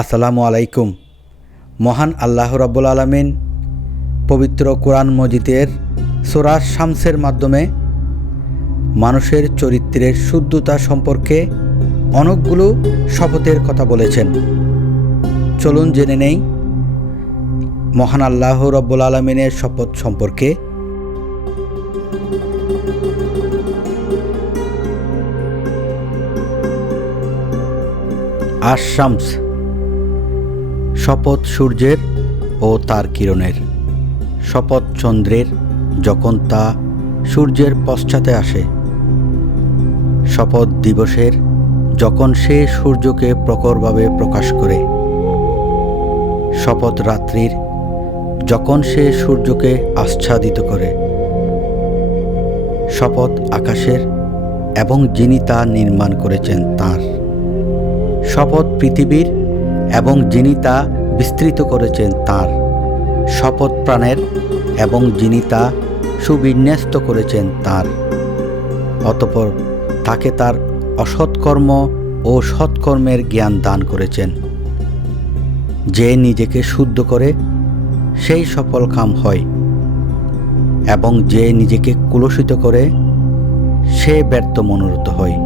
আসসালামু আলাইকুম। মহান আল্লাহ রাব্বুল আলামিন পবিত্র কোরআন মজিদের সোরা শামসের মাধ্যমে মানুষের চরিত্রের শুদ্ধতা সম্পর্কে অনেকগুলো শপথের কথা বলেছেন। চলুন জেনে নেই, মহান আল্লাহ রব্বুল আলমিনের শপথ সম্পর্কে আর শামস শপথ সূর্যের ও তার কিরণের। শপথ চন্দ্রের যখন তা সূর্যের পশ্চাতে আসে। শপথ দিবসের যখন সে সূর্যকে প্রখরভাবে প্রকাশ করে। শপথ রাত্রির যখন সে সূর্যকে আচ্ছাদিত করে। শপথ আকাশের এবং যিনি তা নির্মাণ করেছেন তার। শপথ পৃথিবীর এবং যিনি তা বিস্তৃত করেছেন তার। শপথ প্রাণের এবং যিনি তা সুবিন্যস্ত করেছেন তার। অতপর তাকে তার অসৎকর্ম ও সৎকর্মের জ্ঞান দান করেছেন। যে নিজেকে শুদ্ধ করে, সেই সফল কাম হয়। এবং যে নিজেকে কুলসিত করে, সে ব্যর্থ মনোরত হয়।